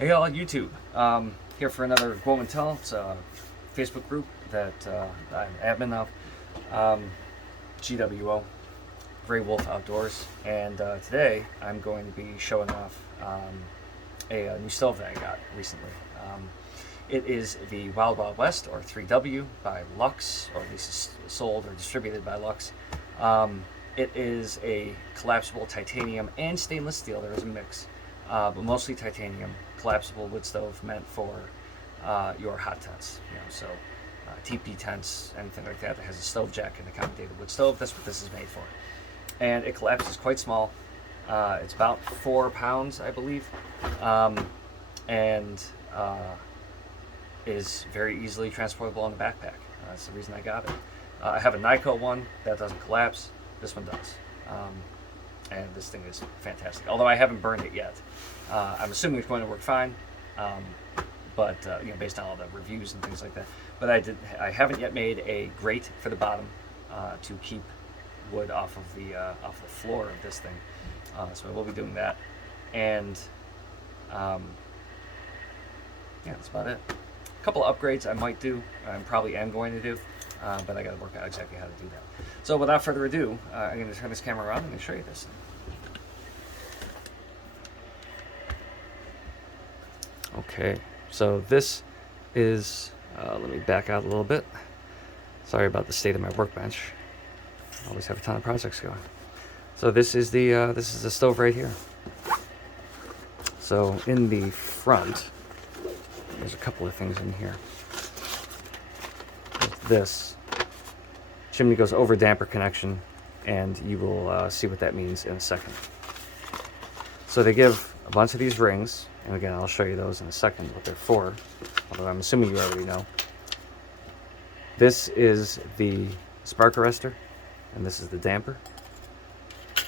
Hey all YouTube, here for another Go and Tell. It's a Facebook group that I'm admin of, GWO, Grey Wolf Outdoors, and today I'm going to be showing off a new stove that I got recently. It is the Wild Wild West, or 3W, by Luxe, or at least it's sold or distributed by Luxe. It is a collapsible titanium and stainless steel. There is a mix, but mostly titanium, collapsible wood stove meant for your hot tents. So TP tents, anything like that that has a stove jack and accommodated wood stove. That's what this is made for. And it collapses quite small. It's about 4 pounds, I believe, and is very easily transportable in a backpack. That's the reason I got it. I have a Nyko one that doesn't collapse. This one does. And this thing is fantastic. Although I haven't burned it yet. I'm assuming it's going to work fine, but based on all the reviews and things like that. But I haven't yet made a grate for the bottom to keep wood off of the floor of this thing. So I will be doing that, and that's about it. A couple of upgrades I might do. I probably am going to do, but I got to work out exactly how to do that. So without further ado, I'm going to turn this camera around and show you this thing. Okay, so this is, let me back out a little bit. Sorry about the state of my workbench. I always have a ton of projects going. So this is the stove right here. So in the front, there's a couple of things in here. With this, chimney goes over damper connection, and you will see what that means in a second. So they give a bunch of these rings, and again, I'll show you those in a second, what they're for, although I'm assuming you already know. This is the spark arrestor, and this is the damper.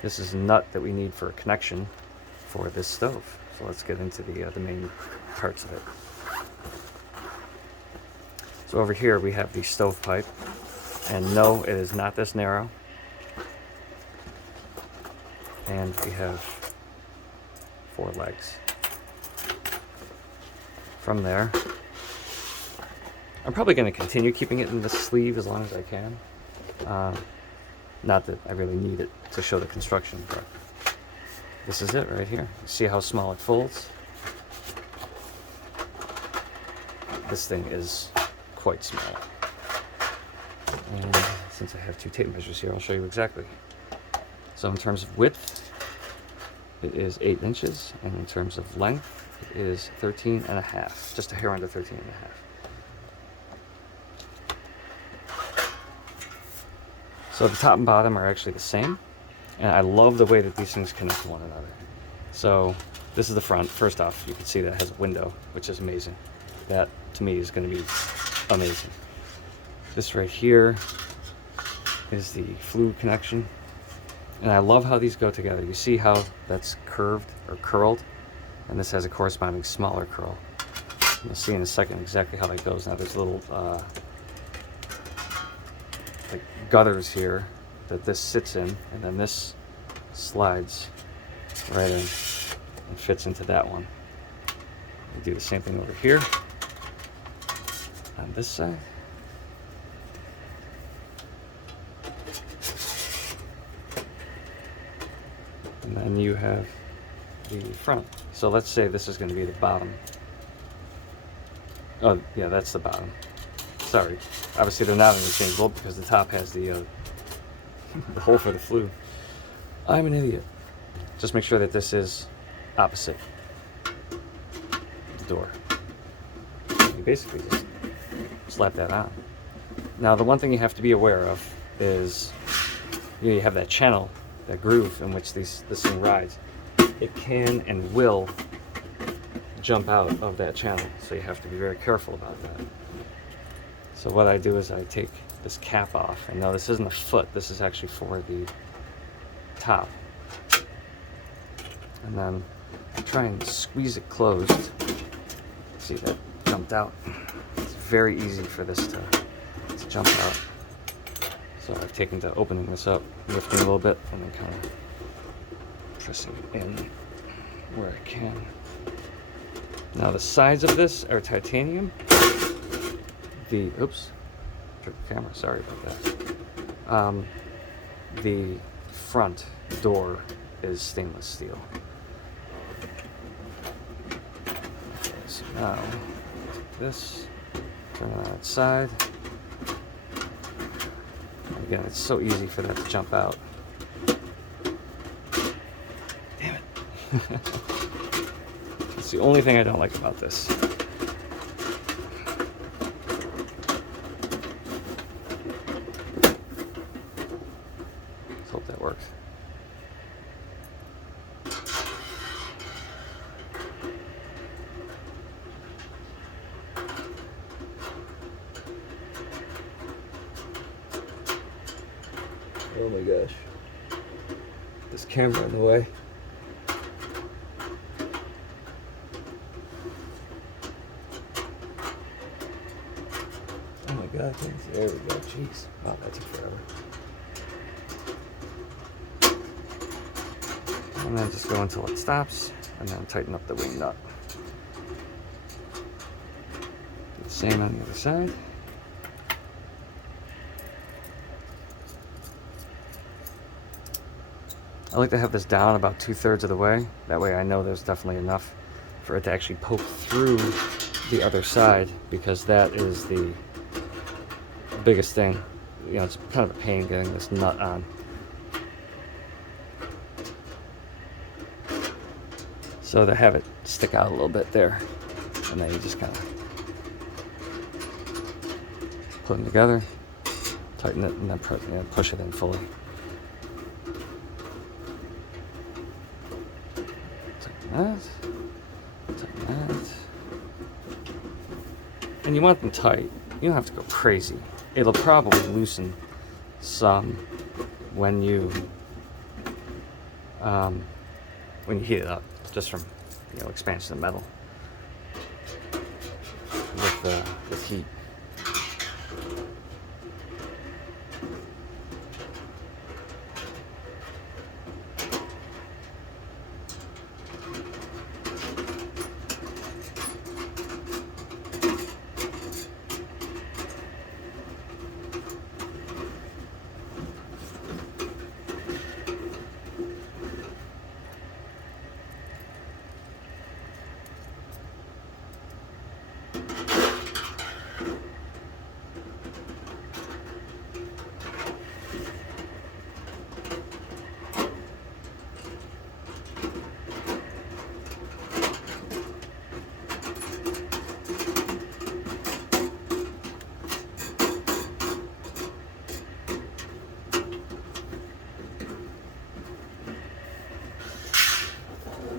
This is a nut that we need for a connection for this stove. So let's get into the main parts of it. So over here we have the stovepipe, and no, it is not this narrow. And we have 4 legs. From there, I'm probably going to continue keeping it in the sleeve as long as I can. Not that I really need it to show the construction, but this is it right here. See how small it folds? This thing is quite small. And since I have 2 tape measures here, I'll show you exactly. So in terms of width, it is 8 inches, and in terms of length, it is 13.5, just a hair under 13.5. So the top and bottom are actually the same, and I love the way that these things connect to one another. So this is the front. First off, you can see that it has a window, which is amazing. That, to me, is going to be amazing. This right here is the flue connection, and I love how these go together. You see how that's curved or curled, and this has a corresponding smaller curl. You'll see in a second exactly how that goes. Now there's little like gutters here that this sits in, and then this slides right in and fits into that one. We do the same thing over here on this side. And then you have the front. So let's say this is going to be the bottom. Oh, yeah, that's the bottom. Sorry. Obviously, they're not interchangeable because the top has the hole for the flue. I'm an idiot. Just make sure that this is opposite the door. You basically just slap that on. Now, the one thing you have to be aware of is you have that channel, that groove in which this thing rides. It can and will jump out of that channel, so you have to be very careful about that. So what I do is I take this cap off, and now this isn't a foot, this is actually for the top. And then try and squeeze it closed. See, that jumped out. It's very easy for this to jump out. So I've taken to opening this up, lifting a little bit, and then kind of pressing it in where I can. Now the sides of this are titanium. The oops, trick the camera. Sorry about that. The front door is stainless steel. Okay, so now take this, turn it on its side. Again, it's so easy for that to jump out. Damn it. That's the only thing I don't like about this. Let's hope that works. Oh my gosh. This camera in the way. Oh my god, things. There we go. Jeez. Wow, that took forever. And then just go until it stops, and then tighten up the wing nut. Do the same on the other side. I like to have this down about 2/3 of the way. That way I know there's definitely enough for it to actually poke through the other side, because that is the biggest thing. You know, it's kind of a pain getting this nut on. So to have it stick out a little bit there, and then you just kind of put them together, tighten it, and then push it in fully. That, tighten that. And you want them tight. You don't have to go crazy. It'll probably loosen some when you heat it up, just from expansion of metal with heat.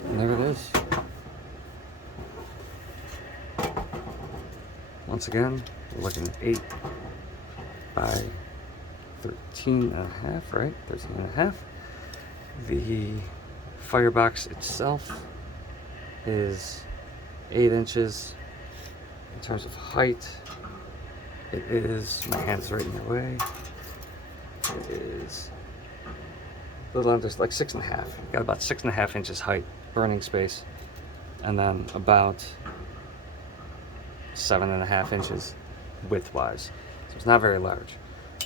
And there it is. Once again, we're looking at 8 by 13 and a half, right? 13 and a half. The firebox itself is 8 inches. In terms of height, it is, my hand's right in the way, it is a little under, like 6.5. Got about 6.5 inches height, burning space, and then about 7.5 inches width-wise. So it's not very large.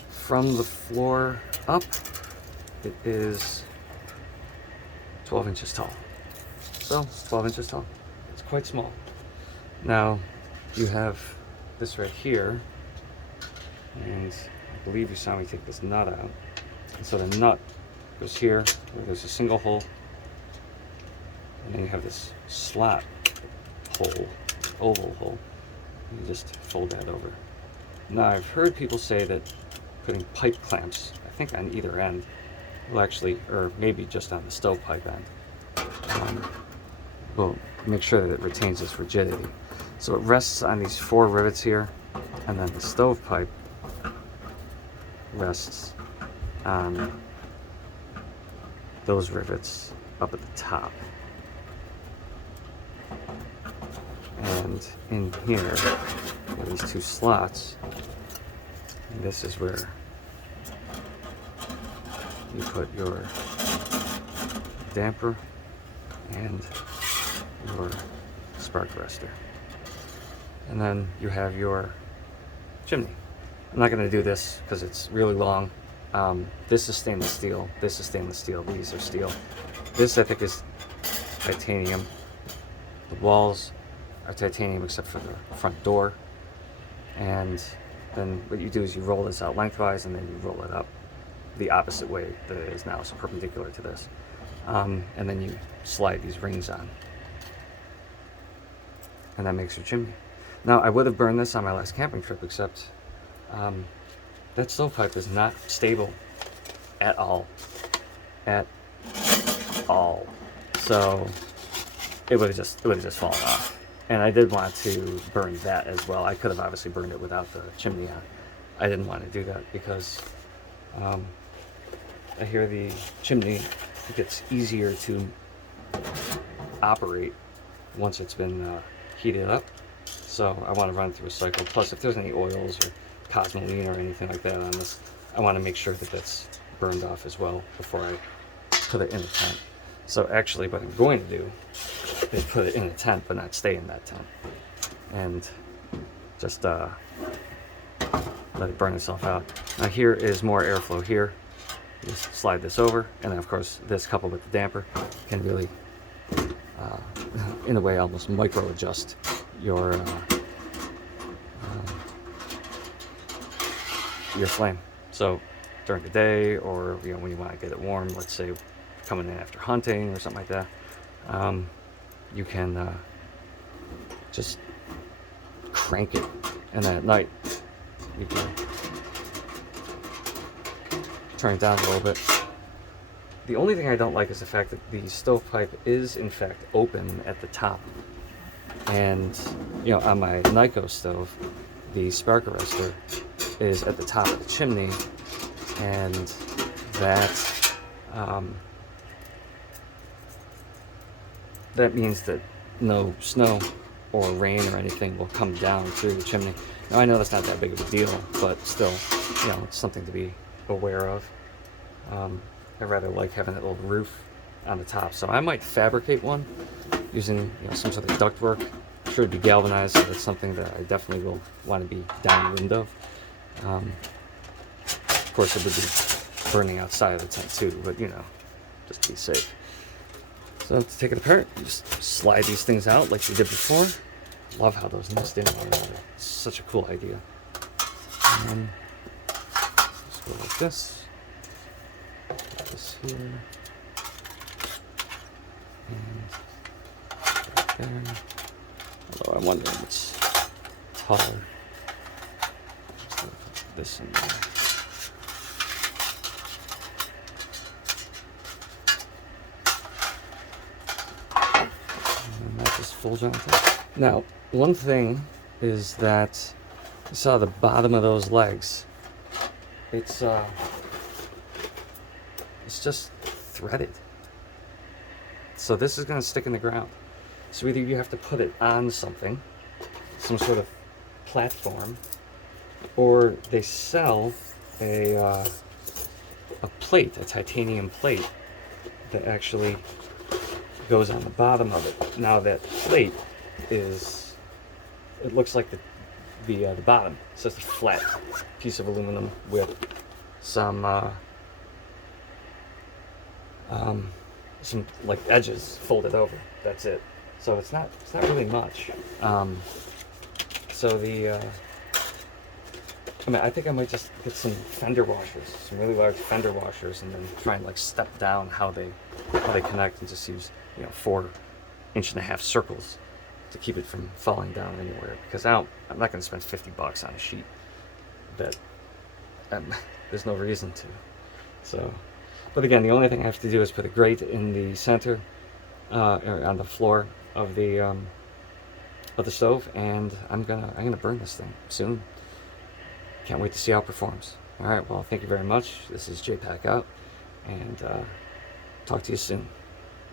From the floor up, it is 12 inches tall. So, 12 inches tall. It's quite small. Now, you have this right here, and I believe you saw me take this nut out. And so the nut goes here, where there's a single hole, and then you have this slot hole, oval hole. You just fold that over. Now, I've heard people say that putting pipe clamps, I think on either end, will actually, or maybe just on the stovepipe end, will make sure that it retains its rigidity. So it rests on these 4 rivets here, and then the stovepipe rests on those rivets up at the top. And in here, are these 2 slots, and this is where you put your damper and your spark arrestor. And then you have your chimney. I'm not going to do this because it's really long. This is stainless steel. This is stainless steel. These are steel. This, I think, is titanium. The walls are titanium except for the front door. And then what you do is you roll this out lengthwise, and then you roll it up the opposite way that it is now, so perpendicular to this. And then you slide these rings on. And that makes your chimney. Now, I would have burned this on my last camping trip, except that stovepipe is not stable at all. At all. So it would have just fallen off. And I did want to burn that as well. I could have obviously burned it without the chimney on. I didn't want to do that because I hear the chimney gets easier to operate once it's been heated up. So I want to run through a cycle. Plus, if there's any oils or cosmoline or anything like that on this, I want to make sure that that's burned off as well before I put it in the tent. So actually what I'm going to do is put it in a tent, but not stay in that tent. And just let it burn itself out. Now here is more airflow here. Just slide this over, and then of course this coupled with the damper can really, in a way, almost micro adjust your flame. So during the day, or when you want to get it warm, let's say coming in after hunting or something like that, you can just crank it, and then at night you can turn it down a little bit. The only thing I don't like is the fact that the stovepipe is in fact open at the top, and on my Nyko stove, the spark arrestor is at the top of the chimney, and that that means that no snow or rain or anything will come down through the chimney. Now I know that's not that big of a deal, but still, it's something to be aware of. I rather like having that little roof on the top, so I might fabricate one using some sort of ductwork. I'm sure it'd be galvanized, so that's something that I definitely will want to be downwind of. Of course, it would be burning outside of the tent too, but just to be safe. So to take it apart, you just slide these things out like we did before. Love how those nest in one another. It's such a cool idea. And then just go like this. Put this here. And right there. Although I'm wondering what's taller. Just put this in there. Folds on top. Now, one thing is that you saw the bottom of those legs. It's just threaded. So this is going to stick in the ground. So either you have to put it on something, some sort of platform, or they sell a plate, a titanium plate that actually goes on the bottom of it. Now that plate it looks like the bottom. It's just a flat piece of aluminum with some like edges folded over. That's it. So it's not really much. So I think I might just get some fender washers, some really large fender washers, and then try and step down how they connect, and just use 4.5-inch circles to keep it from falling down anywhere. Because I'm not going to spend $50 on a sheet that there's no reason to. So, but again, the only thing I have to do is put a grate in the center, or on the floor of the stove, and I'm gonna burn this thing soon. Can't wait to see how it performs. All right, well, thank you very much. This is JPack out, and talk to you soon.